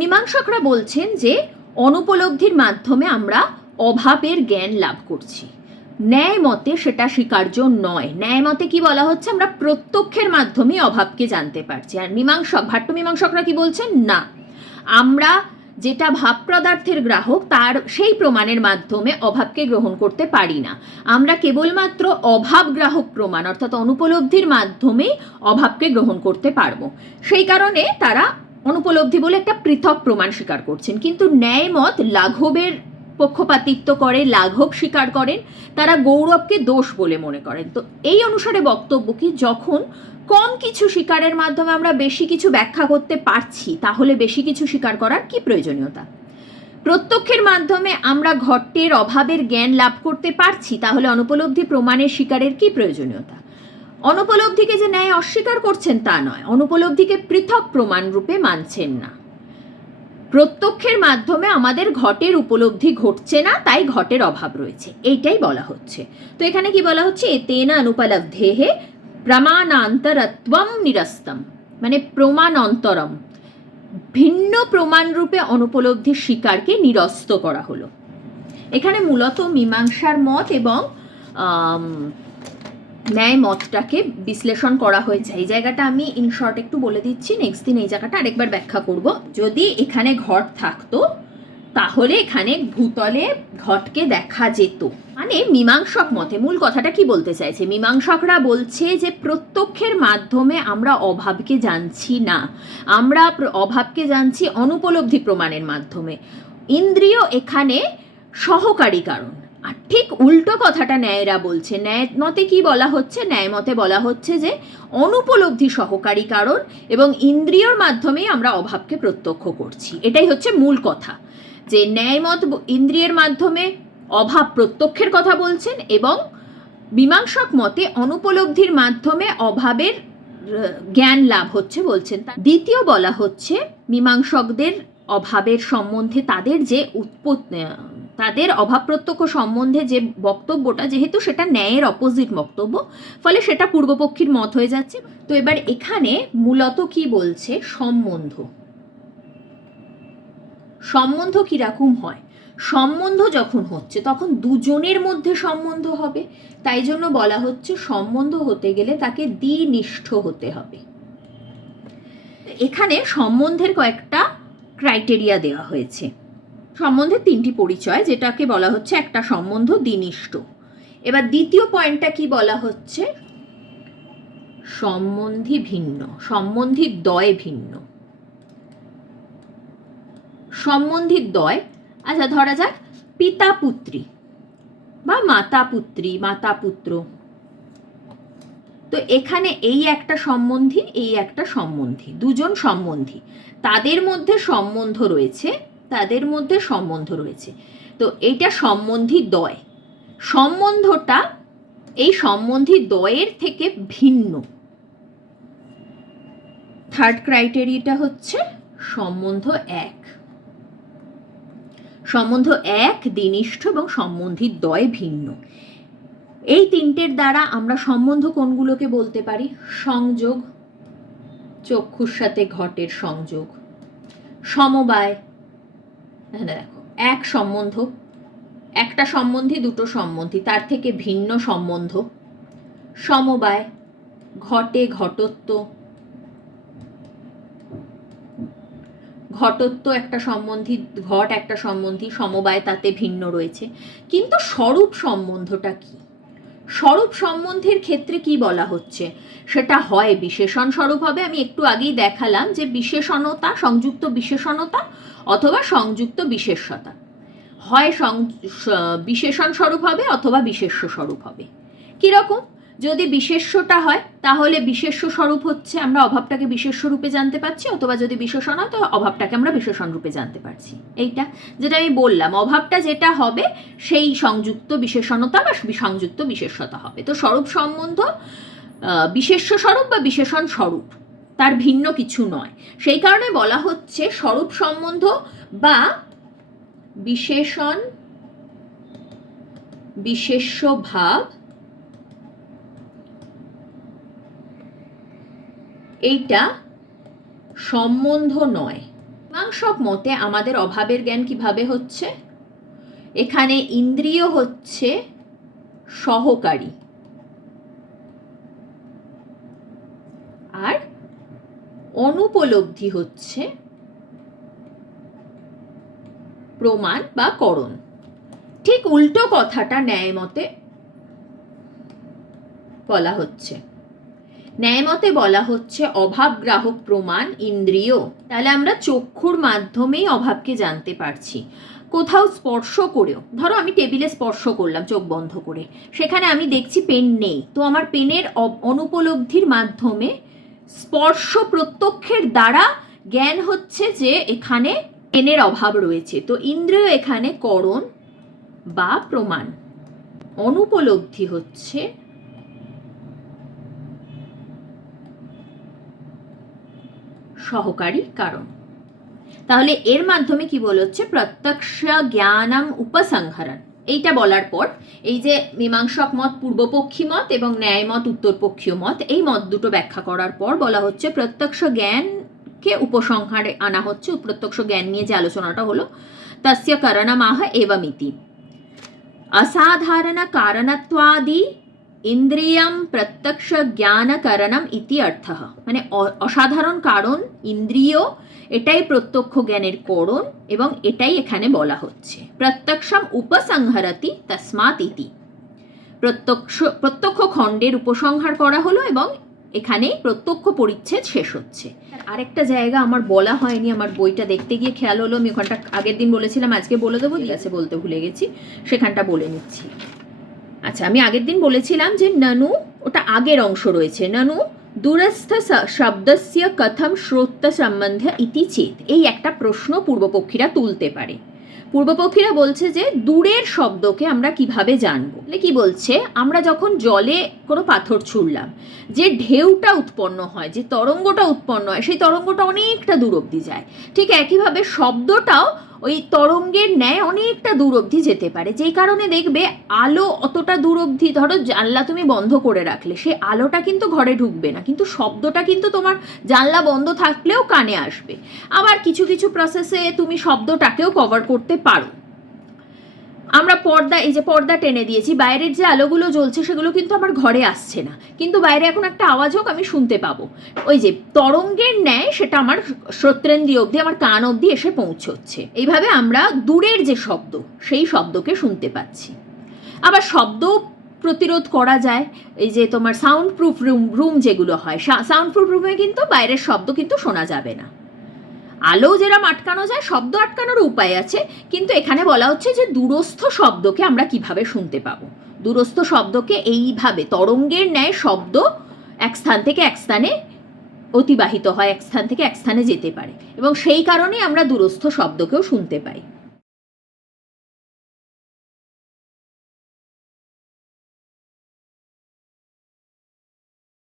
মীমাংসকরা বলছেন যে অনুপলব্ধির মাধ্যমে আমরা অভাবের জ্ঞান লাভ করছি। ন্যায় মতে সেটা স্বীকার্য নয়। ন্যায় মতে কি বলা হচ্ছে? আমরা প্রত্যক্ষের মাধ্যমে অভাবকে জানতে পারছি। আর মীমাংসক, ভাট্ট মীমাংসকরা কি বলছেন? না। আমরা যেটা ভাব পদার্থের গ্রাহক, তার সেই প্রমাণের মাধ্যমে অভাবকে গ্রহণ করতে পারি না। আমরা কেবলমাত্র অভাব গ্রাহক প্রমাণ, অর্থাৎ অনুপলব্ধির মাধ্যমে অভাবকে গ্রহণ করতে পারব। সেই কারণে তারা অনুপলব্ধি বলে একটা পৃথক প্রমাণ স্বীকার করছেন। কিন্তু ন্যায়মত লাঘবের পক্ষপাতিত্ব করে, লাঘব স্বীকার করেন, তারা গৌরবকে দোষ বলে মনে করেন। তো এই অনুসারে বক্তব্য কি, যখন কম কিছু স্বীকারের মাধ্যমে আমরা বেশি কিছু ব্যাখ্যা করতে পারছি, তাহলে বেশি কিছু স্বীকার করার কি প্রয়োজনীয়তা? প্রত্যক্ষের মাধ্যমে আমরা ঘটের অভাবের জ্ঞান লাভ করতে পারছি, তাহলে অনুপলব্ধি প্রমাণের স্বীকারের কি প্রয়োজনীয়তা? অনুপলব্ধিকে যে ন্যায় অস্বীকার করছেন তা নয়। অনুপলব্ধিকে পৃথক প্রমাণ রূপে মানছেন না। প্রত্যক্ষের মাধ্যমে আমাদের ঘটের উপলব্ধি ঘটছে না, তাই ঘটের অভাব রয়েছে। এইটাই বলা হচ্ছে। তো এখানে কি বলা হচ্ছে? এতেনা অনুপলব্ধেহে প্রমাণান্তরত্বম নিরস্তম মানে প্রমাণ অন্তরম ভিন্ন প্রমাণ রূপে অনুপলব্ধির স্বীকারকে নিরস্ত করা হলো। এখানে মূলত মীমাংসার মত এবং ন্যায় মতটাকে বিশ্লেষণ করা হয়েছে। এই জায়গাটা আমি ইন শর্ট একটু বলে দিচ্ছি। নেক্সট দিন এই জায়গাটা আরেকবার ব্যাখ্যা করব। যদি এখানে ঘট থাকতো, তাহলে এখানে ভূতলে ঘটকে দেখা যেত। মানে মীমাংসক মতে, মূল কথাটা কি বলতে চাইছে? মীমাংসকরা বলছে যে, প্রত্যক্ষের মাধ্যমে আমরা অভাবকে জানছি না। আমরা অভাবকে জানছি অনুপলব্ধি প্রমাণের মাধ্যমে। ইন্দ্রিয় এখানে সহকারী কারণ। আর ঠিক উল্টো কথাটা ন্যায়রা বলছে। ন্যায় মতে কি বলা হচ্ছে? ন্যায় মতে বলা হচ্ছে যে, অনুপলব্ধি সহকারী কারণ এবং ইন্দ্রিয়র মাধ্যমেই আমরা অভাবকে প্রত্যক্ষ করছি। এটাই হচ্ছে মূল কথা। যে ন্যায়মত ইন্দ্রিয়ের মাধ্যমে অভাব প্রত্যক্ষের কথা বলছেন এবং মীমাংসক মতে অনুপলব্ধির মাধ্যমে অভাবের জ্ঞান লাভ হচ্ছে বলছেন দ্বিতীয় বলা হচ্ছে, মীমাংসকদের অভাবের সম্বন্ধে তাদের যে উৎপত্তি তাদের অভাব প্রত্যক্ষ সম্বন্ধে যে বক্তব্যটা, যেহেতু সেটা ন্যায়ের অপোজিট বক্তব্য, ফলে সেটা পূর্বপক্ষীর মত হয়ে যাচ্ছে। তো এবার এখানে মূলত কি বলছে? সম্বন্ধ। সম্বন্ধ কীরকম হয়? সম্বন্ধ যখন হচ্ছে, তখন দুজনের মধ্যে সম্বন্ধ হবে। তাই জন্য বলা হচ্ছে সম্বন্ধ হতে গেলে তাকে দ্বিনিষ্ঠ হতে হবে। এখানে সম্বন্ধের কয়েকটা ক্রাইটেরিয়া দেওয়া হয়েছে। সম্বন্ধের তিনটি পরিচয়, যেটাকে বলা হচ্ছে একটা সম্বন্ধ দ্বিনিষ্ঠ। এবার দ্বিতীয় পয়েন্টটা কি বলা হচ্ছে? সম্বন্ধী ভিন্ন, সম্বন্ধী দয় ভিন্ন। সম্বন্ধীর দয় আচ্ছা ধরা যাক, পিতা পুত্রী বা মাতা পুত্রী, মাতা পুত্র। তো এখানে এই একটা সম্বন্ধী, এই একটা সম্বন্ধী, দুজন সম্বন্ধী। তাদের মধ্যে সম্বন্ধ রয়েছে তাদের মধ্যে সম্বন্ধ রয়েছে। তো এইটা সম্বন্ধী দয়। সম্বন্ধটা এই সম্বন্ধী দয়ের থেকে ভিন্ন। থার্ড ক্রাইটেরিয়াটা হচ্ছে সম্বন্ধ এক। সম্বন্ধ এক দিনিষ্ঠ এবং সম্বন্ধীর দয় ভিন্ন। এই তিনটের দ্বারা আমরা সম্বন্ধ কোনগুলোকে বলতে পারি? সংযোগ, চক্ষুর সাথে ঘটের সংযোগ, সমবায় দেখো। এক সম্বন্ধ, একটা সম্বন্ধী, দুটো সম্বন্ধী, তার থেকে ভিন্ন সম্বন্ধ, সমবায়, ঘটে ঘটত্ব। ঘটত্ব একটা সম্বন্ধী, ঘট একটা সম্বন্ধী, সমবায় তাতে ভিন্ন রয়েছে। কিন্তু স্বরূপ সম্বন্ধটা কি? স্বরূপ সম্বন্ধের ক্ষেত্রে কি বলা হচ্ছে? সেটা হয় বিশেষণ স্বরূপ হবে। আমি একটু আগেই দেখালাম যে বিশেষণতা, সংযুক্ত বিশেষণতা অথবা সংযুক্ত বিশেষতা হয় বিশেষণ স্বরূপ হবে অথবা বিশেষ্য স্বরূপ হবে। কীরকম? যদি বিশেষ্যটা হয়, তাহলে বিশেষ্য স্বরূপ হচ্ছে আমরা অভাবটাকে বিশেষ্য রূপে জানতে পারছি, অথবা যদি বিশেষণ হয়, তো অভাবটাকে আমরা বিশেষণ রূপে জানতে পারছি। এইটা যেটা আমি বললাম, অভাবটা যেটা হবে, সেই সংযুক্ত বিশেষণতা বা সংযুক্ত বিশেষতা হবে। তো স্বরূপ সম্বন্ধ বিশেষ্য স্বরূপ বা বিশেষণ স্বরূপ, তার ভিন্ন কিছু নয়। সেই কারণে বলা হচ্ছে স্বরূপ সম্বন্ধ বা বিশেষণ, বিশেষ্য ভাব এইটা সম্বন্ধ নয়। মীমাংসক মতে আমাদের অভাবের জ্ঞান কীভাবে হচ্ছে? এখানে ইন্দ্রিয় হচ্ছে সহকারী। আর অনুপলব্ধি হচ্ছে প্রমাণ বা করণ। ঠিক উল্টো কথাটা ন্যায় মতে বলা হচ্ছে। ন্যায় মতে বলা হচ্ছে অভাব গ্রাহক প্রমাণ, ইন্দ্রিয়। তাহলে আমরা চক্ষুর মাধ্যমেই অভাবকে জানতে পারছি। কোথাও স্পর্শ করেও, ধরো আমি টেবিলে স্পর্শ করলাম, চোখ বন্ধ করে। সেখানে আমি দেখছি পেন নেই। তো আমার পেনের অনুপলব্ধির মাধ্যমে স্পর্শ প্রত্যক্ষের দ্বারা জ্ঞান হচ্ছে যে এখানে পেনের অভাব রয়েছে। তো ইন্দ্রিয় এখানে করণ বা প্রমাণ। অনুপলব্ধি হচ্ছে সহকারী কারণ। তাহলে এর মাধ্যমে কি বলা হচ্ছে প্রত্যক্ষ জ্ঞানম উপসংহরণ। এইটা বলার পর এই যে মীমাংসক মত, পূর্বপক্ষী মত এবং ন্যায় মত, উত্তরপক্ষীয় মত, এই মত দুটো ব্যাখ্যা করার পর বলা হচ্ছে প্রত্যক্ষ জ্ঞানকে উপসংহারে আনা হচ্ছে। প্রত্যক্ষ জ্ঞান নিয়ে যে আলোচনাটা হলো, তস্য করণমাহ এবমিতি। অসাধারণ কারণত্বাদি ইন্দ্রিয়ম প্রত্যক্ষ জ্ঞানকরণম ইতি অর্থ মানে অসাধারণ কারণ ইন্দ্রিয় এটাই প্রত্যক্ষ জ্ঞানের করণ এবং এটাই এখানে বলা হচ্ছে প্রত্যক্ষম উপসংহরতি তসমাত ইতি প্রত্যক্ষ প্রত্যক্ষ খণ্ডের উপসংহার করা হলো এবং এখানে প্রত্যক্ষ পরিচ্ছেদ শেষ হচ্ছে আরেকটা জায়গা আমার বলা হয়নি আমার বইটা দেখতে গিয়ে খেয়াল হলো আমি ওখানটা আগের দিন বলেছিলাম আজকে বলে দেবো, ঠিক আছে, বলতে ভুলে গেছি। সেখানটা বলে নিচ্ছি। আচ্ছা আমি আগের দিন বলেছিলাম যে ননু, ওটা আগের অংশ রয়েছে। ননু, দূরস্থ শব্দস্য কথম শ্রোত্য সম্বন্ধ ইতি চেত। এই একটা প্রশ্ন পূর্বপক্ষীরা তুলতে পারে। পূর্বপক্ষীরা বলছে যে, দূরের শব্দকে আমরা কীভাবে জানব? কি বলছে, আমরা যখন জলে কোনো পাথর ছুড়লাম, যে ঢেউটা উৎপন্ন হয়, যে তরঙ্গটা উৎপন্ন হয়, সেই তরঙ্গটা অনেকটা দূর অবধি যায়। ঠিক একইভাবে শব্দটাও ওই তরঙ্গের ন্যায় অনেকটা দূর অবধি যেতে পারে। যেই কারণে দেখবে আলো অতটা দূর অবধি, ধরো জানলা তুমি বন্ধ করে রাখলে, সে আলোটা কিন্তু ঘরে ঢুকবে না। কিন্তু শব্দটা কিন্তু তোমার জানলা বন্ধ থাকলেও কানে আসবে। আবার কিছু কিছু প্রসেসে তুমি শব্দটাকেও কভার করতে পারো। আমরা পর্দা, এই যে পর্দা টেনে দিয়েছি, বাইরের যে আলোগুলো জ্বলছে সেগুলো কিন্তু আমার ঘরে আসছে না। কিন্তু বাইরে এখন একটা আওয়াজ হোক, আমি শুনতে পাবো। ওই যে তরঙ্গের ন্যায় সেটা আমার শ্রোত্রেন্দ্রিয় অবধি, আমার কান অবধি এসে পৌঁছচ্ছে। এইভাবে আমরা দূরের যে শব্দ, সেই শব্দকে শুনতে পাচ্ছি। আবার শব্দ প্রতিরোধ করা যায়, এই যে তোমার সাউন্ড প্রুফ রুম রুম যেগুলো হয় সাউন্ড প্রুফ রুমে কিন্তু বাইরের শব্দ কিন্তু শোনা যাবে না। আলো যেরম আটকানো যায়, শব্দ আটকানোর উপায় আছে। কিন্তু এখানে বলা হচ্ছে যে দূরস্থ শব্দকে আমরা কীভাবে শুনতে পাবো? দূরস্থ শব্দকে এইভাবে, তরঙ্গের ন্যায় শব্দ এক স্থান থেকে এক স্থানে অতিবাহিত হয়, এক স্থান থেকে এক স্থানে যেতে পারে। এবং সেই কারণে আমরা দূরস্থ শব্দকেও শুনতে পাই।